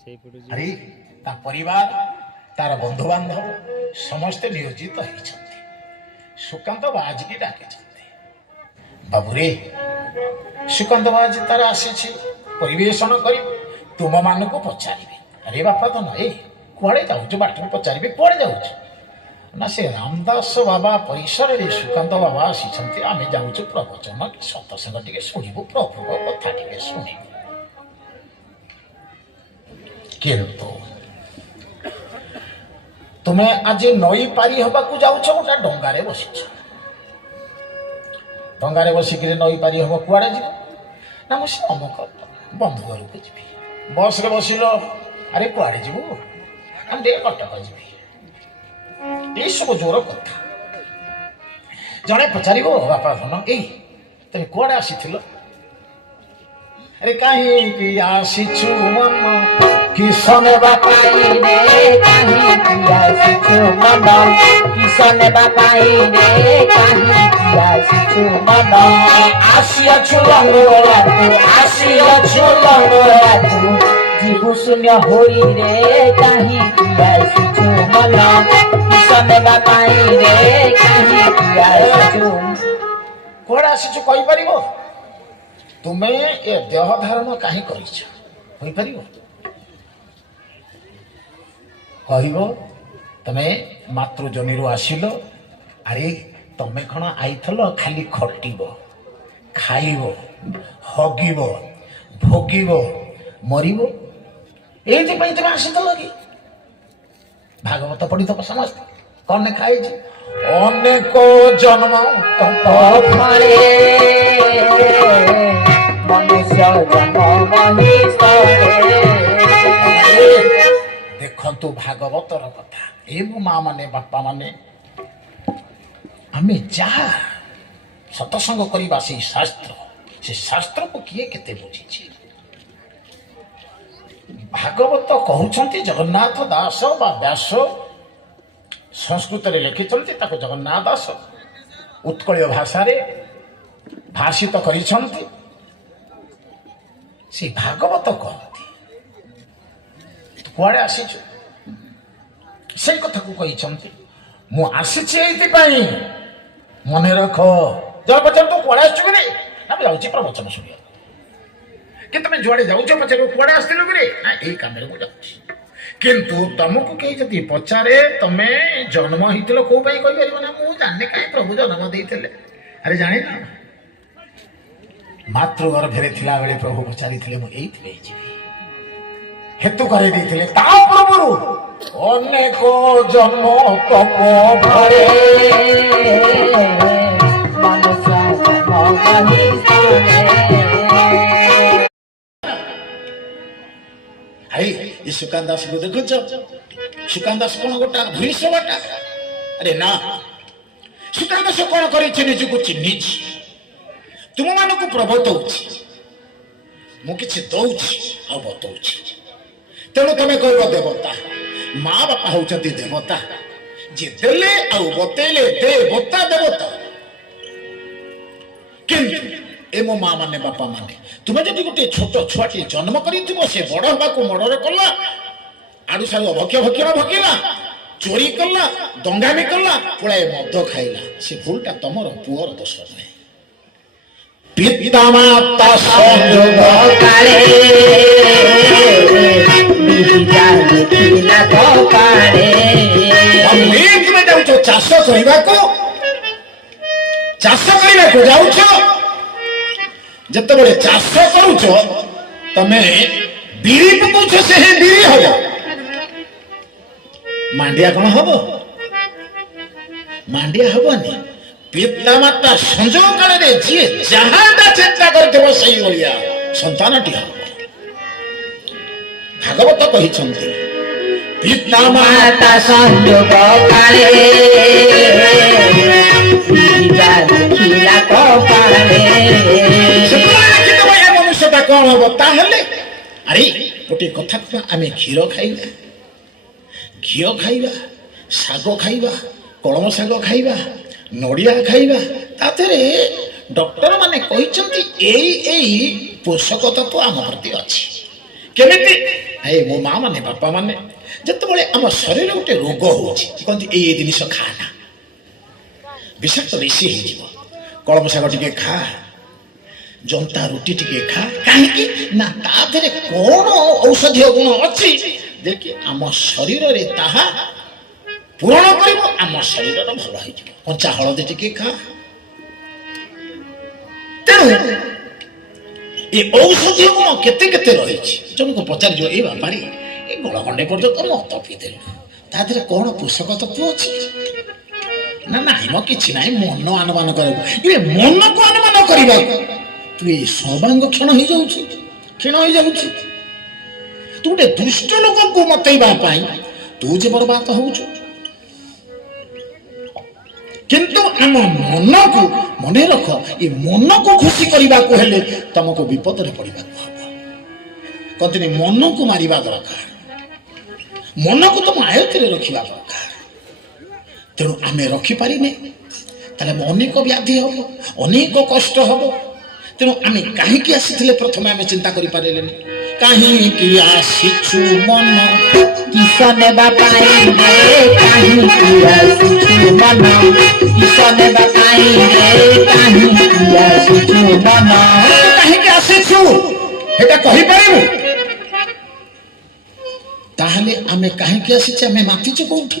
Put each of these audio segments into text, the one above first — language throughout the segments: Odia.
ଆରେ ତା ପରିବାର ତାର ବନ୍ଧୁବାନ୍ଧବ ସମସ୍ତେ ନିୟୋଜିତ ହେଇଛନ୍ତି। ସୁକାନ୍ତ ବାଜିକି ଡାକିଛନ୍ତି। ବାବୁରେ, ସୁକାନ୍ତ ବାଜି ତାର ଆସିଛି ପରିବେଷଣ କରି ତୁମମାନଙ୍କୁ ପଚାରିବେ। ଆରେ ବାପା ତ ନଏ, କୁଆଡ଼େ ଯାଉଛୁ? ବାଟରେ ପଚାରିବେ କୁଆଡ଼େ ଯାଉଛୁ? ନା ସେ ରାମଦାସ ବାବା ପରିସରରେ ସୁକାନ୍ତ ବାବା ଆସିଛନ୍ତି, ଆମେ ଯାଉଛୁ ପ୍ରବଚନ କି ସତସଙ୍ଗ ଟିକେ ଶୁଣିବୁ, ପ୍ରଭୁଙ୍କ କଥା ଟିକେ ଶୁଣିବୁ। କିନ୍ତୁ ତୁମେ ଆଜି ନଈ ପାରି ହବାକୁ ଯାଉଛ, ଗୋଟେ ଡଙ୍ଗାରେ ବସିଛ। ଡଙ୍ଗାରେ ବସିକିରି ନଈ ପାରି ହବ, କୁଆଡ଼େ ଯିବ? ନା ମୁଁ ସେ ଅମୁକ ବନ୍ଧୁ ଘରକୁ ଯିବି। ବସ୍ରେ ବସିଲ, ଆରେ କୁଆଡ଼େ ଯିବୁ? ଆମେ ଟିକେ କଟକ ଯିବି। ଏଇସବୁ ଜୋର କଥା। ଜଣେ ପଚାରିବ, ବାପା ଧନ, ଏଇ ତମେ କୁଆଡ଼େ ଆସିଥିଲ? ଆରେ କାହିଁକି ଆସିଛୁ ମନ କିସ ନେବା ପାଇଁ ରେ? କାହିଁକି ଆସିଛୁ ମନ କିସ ନେବା ପାଇଁ ରେ? କାହିଁକି ଆସିଛୁ ମନ? ଆସିଅଛୁ ଲଙ୍ଗଳା ତୁ, ଆସିଅଛୁ ଲଙ୍ଗଳା ତୁ, ଯିବୁ ଶୂନ୍ୟ ହୋଇ ରେ। କାହିଁକି ଆସିଛୁ ମନ କିସ ନେବା ପାଇଁ ରେ? କାହିଁକି ଆସିଛୁ? କୁଆଡ଼େ ଆସିଛୁ କହିପାରିବ? ତୁମେ ଏ ଦେହ ଧାରଣ କାହିଁ କରିଛ କହିପାରିବ? କହିବ ତମେ ମାତୃଜନୀରୁ ଆସିଲ। ଆରେ ତମେ କ'ଣ ଆଇଥିଲ ଖାଲି ଖଟିବ, ଖାଇବ, ହଗିବ, ଭୋଗିବ, ମରିବ? ଏଇଥିପାଇଁ ତମେ ଆସିଥିଲ କି? ଭାଗବତ ପଢିଥିବ ସମସ୍ତେ, କ'ଣ ଲେଖା ହେଇଛି? ଅନେକ ଜନ୍ମ ଫଳେ ମନୁଷ୍ୟ ଜନ୍ମ ମହିଷରେ। ଦେଖନ୍ତୁ ଭାଗବତର କଥା। ଏ ମୋ ମା ମାନେ, ବାପା ମାନେ, ଆମେ ଯାହା ସତସଙ୍ଗ କରିବା ସେଇ ଶାସ୍ତ୍ର, ସେ ଶାସ୍ତ୍ରକୁ କିଏ କେତେ ବୁଝିଛି? ଭାଗବତ କହୁଛନ୍ତି ଜଗନ୍ନାଥ ଦାସ ବା ବ୍ୟାସ ସଂସ୍କୃତରେ ଲେଖିଛନ୍ତି, ତାକୁ ଜଗନ୍ନାଥ ଦାସ ଉତ୍କଳୀୟ ଭାଷାରେ ଭାଷିତ କରିଛନ୍ତି। ସେ ଭାଗବତ କହନ୍ତି। କୁଆଡ଼େ ଆସିଛୁ ସେଇ କଥାକୁ କହିଛନ୍ତି। ମୁଁ ଆସିଛି ଏଇଥିପାଇଁ, ମନେ ରଖ। ଯାହା ପଚାର ତୁ କୁଆଡ଼େ ଆସିଛୁ କି? ଆମେ ଯାଉଛି ପ୍ରବଚନ ଶୁଣିବାକୁ। କିନ୍ତୁ ତମେ ଯୁଆଡ଼େ ଯାଉଛ ପଚାରିବ କୁଆଡ଼େ ଆସିଥିଲ କି? ନା ଏଇ କାମରେ ମୁଁ ଯାଉଛି। କିନ୍ତୁ ତମକୁ କେହି ଯଦି ପଚାରେ ତମେ ଜନ୍ମ ହେଇଥିଲ କୋଉ ପାଇଁ, କହିପାରିବ ନା ମୁଁ ଜାଣିନି। କାହିଁ ପ୍ରଭୁ ଜନ୍ମ ଦେଇଥିଲେ? ଆରେ ଜାଣିନ? ମାତୃଗର୍ଭରେ ଥିଲାବେଳେ ପ୍ରଭୁ ପଚାରିଥିଲେ ମୁଁ ଏଇଥିପାଇଁ ଯିବି, ହେତୁ କରାଇ ଦେଇଥିଲେ। ତା ପୂର୍ବରୁ ଅନେକ ଜନ୍ମ ତପ ଘରେ ମନୁଷ୍ୟ ଜନ୍ମ ମହିଷରେ। ଏ ସୁକାନ୍ତ ଦାସକୁ ଦେଖୁଛ? ସୁକାନ୍ତ ଦାସ କ'ଣ ଗୋଟା ଭୂଷ ବାଟା? ଆରେ ନା, ସୁକାନ୍ତ ଦାସ କ'ଣ କରିଛି? ନିଜକୁ ଚିହ୍ନିଛି, ତୁମମାନଙ୍କୁ ପ୍ରବର୍ତ୍ତଉଛି। ମୁଁ କିଛି ଦଉଛି ଆଉ ବତଉଛି। ତେଣୁ ତମେ କହିବ ଦେବତା। ମା ବାପା ହଉଛନ୍ତି ଦେବତା, ଯିଏ ଦେଲେ ଆଉ ବତେଇଲେ ଦେବତା ଦେବତା। କିନ୍ତୁ ଏ ମୋ ମା ମାନେ, ବାପା ମାନେ, ତୁମେ ଯଦି ଗୋଟେ ଛୋଟ ଛୁଆଟିଏ ଜନ୍ମ କରିଥିବ, ସେ ବଡ଼ ହେବାକୁ ମର୍ଡର କଲା, ଆଡୁ ସାଡୁ ଅଭକ୍ଷ ଭକ୍ଷଣ ଭକିଲା, ଚୋରି କଲା, ଦଙ୍ଗାମି କଲା, ପୁଳାଏ ମଦ ଖାଇଲା, ସେ ଭୁଲଟା ତମର ପୁଅର ଦୋଷ ନୁହେଁ। ପିତା ମାତା ସଂଯୋଗ କାଳେ ବିହିତା ଦେଖିଲା କପାଳେ। ତୁମେ ଯାଉଛ ଚାଷ କରିବାକୁ, ଚାଷ କରିବାକୁ ଯାଉଛ। ଯେତେବେଳେ ଚାଷ କରୁଛ ତମେ ବିରି ପକଉଛ, ସେ ବିରି ହବ। ମାଣ୍ଡିଆ କ'ଣ ହବ? ମାଣ୍ଡିଆ ହବନି। ପିତା ମାତା ସଂଯୋଗ କାଳରେ ଯିଏ ଯାହାଟା ଚିନ୍ତା କରିଥିବ ସେଇଭଳିଆ ସନ୍ତାନଟି ହବ। ଭାଗବତ କହିଛନ୍ତି ପିତା ମାତା ସଂଯୋଗ କାଳେ ବିହିତା ଦେଖିଲା କପାଳେ। ମନୁଷ୍ୟଟା କ'ଣ ହବ? ତାହେଲେ ଆରେ ଗୋଟିଏ କଥା କୁହ, ଆମେ କ୍ଷୀର ଖାଇବା, ଘିଅ ଖାଇବା, ଶାଗ ଖାଇବା, କଳମ ଶାଗ ଖାଇବା, ନଡ଼ିଆ ଖାଇବା, ତା ଦେହରେ ଡକ୍ଟର ମାନେ କହିଛନ୍ତି ଏଇ ପୋଷକ ତତ୍ତ୍ୱ ଆମ ପ୍ରତି ଅଛି। କେମିତି? ଏ ମୋ ମା ମାନେ ବାପା ମାନେ ଯେତେବେଳେ ଆମ ଶରୀରରେ ଗୋଟେ ରୋଗ ହଉଛି କହନ୍ତି ଏଇ ଜିନିଷ ଖା ନା, ବିଷାକ୍ତ ବେଶୀ ହେଇଯିବ, କଳମ ଶାଗ ଟିକେ ଖା, ଜନ୍ତା ରୁଟି ଟିକେ ଖା, କାହିଁକି ନା ତା ଦେହରେ କଣ ଔଷଧୀୟ ଗୁଣ ଅଛି ଦେଖି ଆମ ଶରୀରରେ ତାହା ପୂରଣ କରିବ, ଆମ ଶରୀରର ଭଲ ହେଇଯିବ। କଞ୍ଚା ହଳଦୀ ଟିକେ ଖା। ତେଣୁ ଏ ଔଷଧୀୟ ଗୁଣ କେତେ କେତେ ରହିଛି। ଜଣକୁ ପଚାରିଯିବ ଏଇ ବାପାରେ ଏ ଗଳଗଣ୍ଡେ ପର୍ଯ୍ୟନ୍ତ ମଦ ପିଇଦେଲୁ, ତା ଦେହରେ କଣ ପୋଷକ ତତ୍ଵ ଅଛି? ନା ନାହିଁ ମ କିଛି ନାହିଁ, ମନ ଅନୁମାନ କରିବୁ। ଏ ମନକୁ ଅନୁମାନ କରିବାକୁ ତୁ ଏ ସର୍ବାଙ୍ଗ କ୍ଷଣ ହେଇଯାଉଛି, କ୍ଷୀଣ ହେଇଯାଉଛି। ତୁ ଗୋଟେ ଦୁଷ୍ଟ ଲୋକଙ୍କୁ ମତେଇବା ପାଇଁ ତୁ ଯେ ବର୍ବାଦ ହଉଛୁ। କିନ୍ତୁ ଆମ ମନକୁ ମନେ ରଖ, ଏ ମନକୁ ଖୁସି କରିବାକୁ ହେଲେ ତମକୁ ବିପଦରେ ପଡିବାକୁ ହବ। କହନ୍ତିନି ମନକୁ ମାରିବା ଦରକାର, ମନକୁ ତମ ଆୟତ୍ତରେ ରଖିବା ଦରକାର। ତେଣୁ ଆମେ ରଖିପାରିନେ ତାହେଲେ ଅନେକ ବ୍ୟାଧି ହବ, ଅନେକ କଷ୍ଟ ହବ। ତେଣୁ ଆମେ କାହିଁକି ଆସିଥିଲେ ପ୍ରଥମେ ଆମେ ଚିନ୍ତା କରିପାରିଲେନି। କାହିଁକି ଆସିଛୁ ମନ କିସ ନେବା ପାଇଁ ରେ, କାହିଁକି ଆସିଛୁ ମନ, କିସ ନେବା ପାଇଁ ରେ, କାହିଁକି ଆସିଛୁ ମନ। କାହିଁକି ଆସିଛୁ ସେଟା କହିପାରିବୁ? ତାହେଲେ ଆମେ କାହିଁକି ଆସିଛେ, ଆମେ ମାତିଛୁ କୋଉଠି,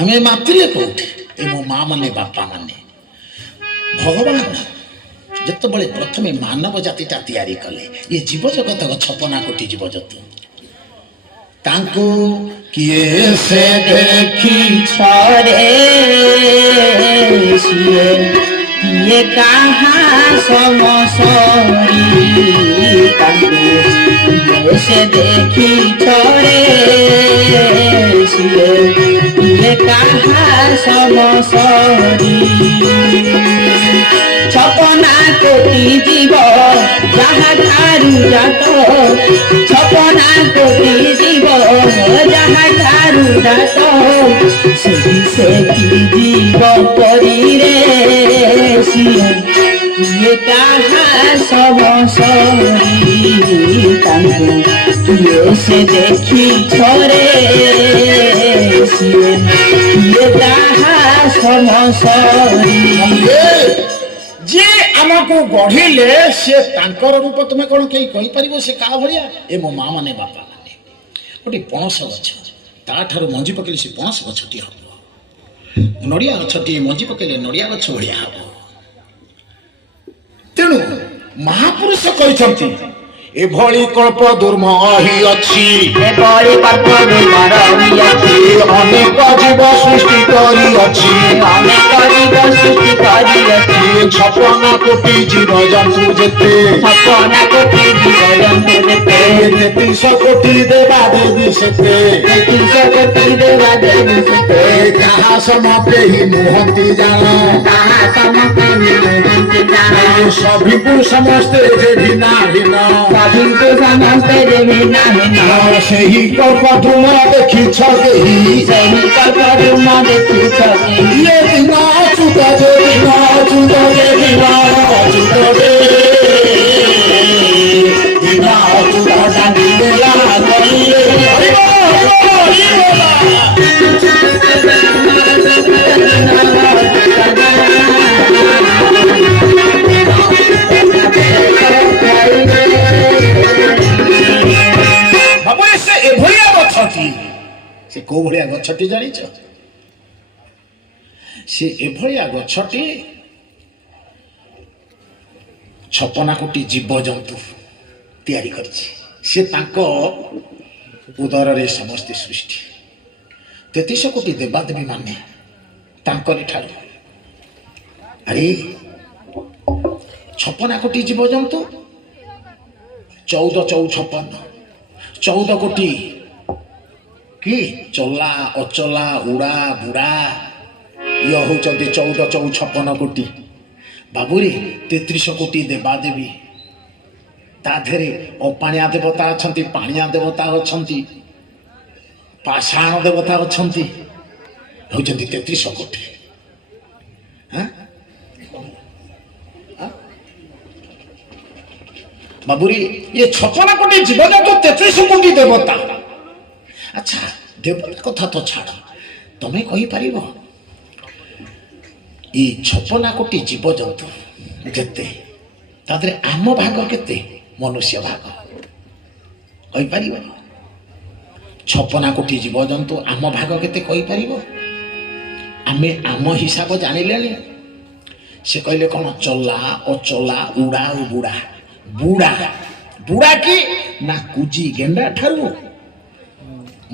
ଆମେ ମାତିଲେ କୋଉଠି? ଏ ମୋ ମା ମାନେ ବାପା ମାନେ ଭଗବାନ ଯେତେବେଳେ ପ୍ରଥମେ ମାନବ ଜାତିଟା ତିଆରି କଲେ, ଏ ଜୀବଜଗତ 56 କୋଟି ଜୀବଜନ୍ତୁ, ତାଙ୍କୁ କିଏ ସେ ଦେଖିଛରେ ସିଏ କିଏ କାହା ସମସ୍ତରୀ, ତାଙ୍କୁ କିଏ ସେ ଦେଖିଛରେ ସିଏ କିଏ କାହା ସମସ୍ତରୀ। 56 କୋଟି ଜୀବ ଯାହା ଠାରୁ ଜାତ, 56 କୋଟି ଜୀବ ଯାହା ଠାରୁ ଜାତ, ସେହି ସେ କି ଜୀବ ପରୀରେ ସିଏ କିଏ କାହା ସମସ୍ତରୀ, ତାଙ୍କୁ କିଏ ସେ ଦେଖିଛରେ ସିଏ କିଏ କାହା ସମସ୍ତରୀ। ଯିଏ ଆମକୁ ଗଢିଲେ ସେ ତାଙ୍କର ରୂପ ତମେ କଣ କେହି କହିପାରିବ ସେ କାହା ଭଳିଆ? ଏ ମୋ ମା ମାନେ ବାପା ମାନେ ଗୋଟେ ପଣସ ଗଛ, ତାଠାରୁ ମଞ୍ଜି ପକେଇଲେ ସେ ପଣସ ଗଛଟି ହବ, ନଡ଼ିଆ ଗଛଟିଏ ମଞ୍ଜି ପକେଇଲେ ନଡ଼ିଆ ଗଛ ଭଳିଆ ହବ। ତେଣୁ ମହାପୁରୁଷ କହିଛନ୍ତି ଏଭଳି କଳ୍ପ ଦୁର୍ମହି ଅଛି, ଏଭଳି କଳ୍ପ ଦୁର୍ମହି ଅଛି, ଅନେକ ଜୀବ ସୃଷ୍ଟି କରିଅଛି, ଅନେକ ଜୀବ ସୃଷ୍ଟି କରିଅଛି। 56 କୋଟି ଜୀବ ଜନ୍ତୁ ଯେତେ, 56 କୋଟି ଜୀବ ଜନ୍ତୁ ଯେତେ, 33 କୋଟି ଦେବା ଦେବୀ ସେତେ, 33 କୋଟି ଦେବା ଦେବୀ ସେତେ, କାହା ସମ କେହି ନୁହନ୍ତି ଜାଣ, ତାହା ସମସ୍ତେ ନିରୁନ୍ତି ଜାଣ, ସଭିଙ୍କୁ ସମସ୍ତେ ଯେ ଭିନ୍ନ ଭିନ୍ନ, ସଭିଙ୍କୁ ସମସ୍ତେ ଯେ ଭିନ୍ନ ଭିନ୍ନ। ସେହି କଳ୍ପ ଧୂମ ଦେଖିଛ କେହି, ସେହି କଳ୍ପ ଧୂମ ଦେଖିଛ କେହି, ଇଏ ଦିନ ଅଚ୍ୟୁତ ଯେ ଦିନ ଅଚ୍ୟୁତ ଯେ ଦିନ ଅଚ୍ୟୁତ ଯେ ଦିନ ଅଚ୍ୟୁତ ଡାକିଦେଲା କହିଲେ ହରିବ ହରିବ ହରିବ। ବାବୁରେ ସେ ଏଭଳିଆ ଗଛଟି, ସେ କୋଉ ଭଳିଆ ଗଛଟି ଜାଣିଛ? ସେ ଏଭଳିଆ ଗଛଟି 56 କୋଟି ଜୀବଜନ୍ତୁ ତିଆରି କରିଛି। ସେ ତାଙ୍କ ଉଦରରେ ସମସ୍ତେ ସୃଷ୍ଟି, 33 କୋଟି ଦେବାଦେବୀ ମାନେ ତାଙ୍କରି ଠାରୁ। ଆରେ 56 କୋଟି ଜୀବଜନ୍ତୁ, 14 56, 14 କୋଟି କି ଚଲା ଅଚଲା ଉଡ଼ା ବୁଡ଼ା, ଇଏ ହଉଛନ୍ତି 14 56 କୋଟି। ବାବୁରେ 33 କୋଟି ଦେବାଦେବୀ, ତା ଦେହରେ ଅପାଣିଆ ଦେବତା ଅଛନ୍ତି, ପାଣିଆ ଦେବତା ଅଛନ୍ତି, ପାଷାଣ ଦେବତା ଅଛନ୍ତି, ହଉଛନ୍ତି 33 କୋଟି। ବାବୁରେ ଇଏ 56 କୋଟି ଜୀବଜନ୍ତୁ 33 କୋଟି ଦେବତା। ଆଚ୍ଛା ଦେବତା କଥା ତ ଛାଡ଼, ତମେ କହିପାରିବ ଏ 56 କୋଟି ଜୀବଜନ୍ତୁ ଯେତେ ତା ଦେହରେ ଆମ ଭାଗ କେତେ? ମନୁଷ୍ୟ ଭାଗ କହିପାରିବ? 56 କୋଟି ଜୀବଜନ୍ତୁ ଆମ ଭାଗ କେତେ କହିପାରିବ? ଆମେ ଆମ ହିସାବ ଜାଣିଲେଣି। ସେ କହିଲେ କ'ଣ ଚଲା ଅଚଲା ଉଡ଼ା ଓ ବୁଡ଼ା। ବୁଡ଼ା ବୁଡ଼ା କି ନା କୁଜି ଗେଣ୍ଡା ଠାରୁ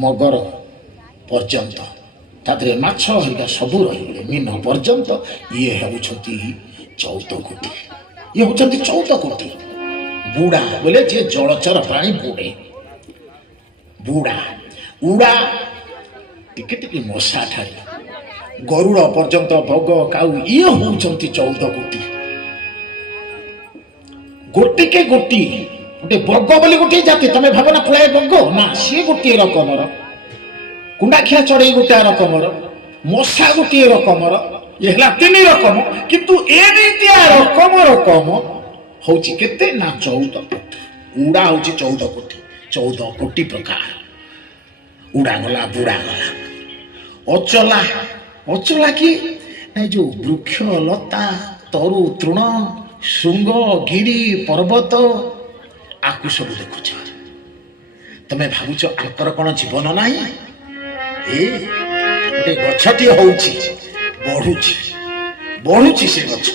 ମଗର ପର୍ଯ୍ୟନ୍ତ, ତା ଦେହରେ ମାଛ ହେରିକା ସବୁ ରହିଲେ ମୀନ ପର୍ଯ୍ୟନ୍ତ। ଇଏ ହେଉଛନ୍ତି 14 କୋଟି। ଇଏ ହେଉଛନ୍ତି 14 କୋଟି। ବୁଡ଼ା ବୋଲେ ଯିଏ ଜଳଚର ପ୍ରାଣୀ ବୁଡ଼େ। ବୁଡ଼ା ଉଡ଼ା ଟିକେ ଟିକେ ମଶା ଠାରୁ ଗରୁଡ଼ ପର୍ଯ୍ୟନ୍ତ ବଗ କାଉ ଇଏ ହେଉଛନ୍ତି 14 କୋଟି। ଗୋଟିକେ ଗୋଟି ଗୋଟେ ବଗ ବୋଲି ଗୋଟିଏ ଜାତି। ତମେ ଭାବ ନା ପୁଳାଏ ବଗ, ନା ସିଏ ଗୋଟିଏ ରକମର। କୁଣ୍ଡାଖିଆ ଚଢ଼େଇ ଗୋଟାଏ ରକମର, ମଶା ଗୋଟିଏ ରକମର। ଇଏ ହେଲା 3 ରକମ, କିନ୍ତୁ ଏମିତିଆ ରକମ ହଉଛି କେତେ ନା 14 କୋଟି। ଉଡ଼ା ହଉଛି 14 କୋଟି। 14 କୋଟି ପ୍ରକାର। ଉଡ଼ା ଗଲା, ବୁଡ଼ା ଗଲା। ଅଚଲା ଅଚଲା କି ନାଇଁ ଯୋଉ ବୃକ୍ଷ ଲତା ତରୁ ତୃଣ ଶୃଙ୍ଗ ଗିରି ପର୍ବତ ଆକୁ ସବୁ ଦେଖୁଛ। ତମେ ଭାବୁଛ ଆଙ୍କର କ'ଣ ଜୀବନ ନାହିଁ? ଏ ଗୋଟେ ଗଛଟିଏ ହଉଛି, ବଢୁଛି ବଢୁଛି ସେ ଗଛ।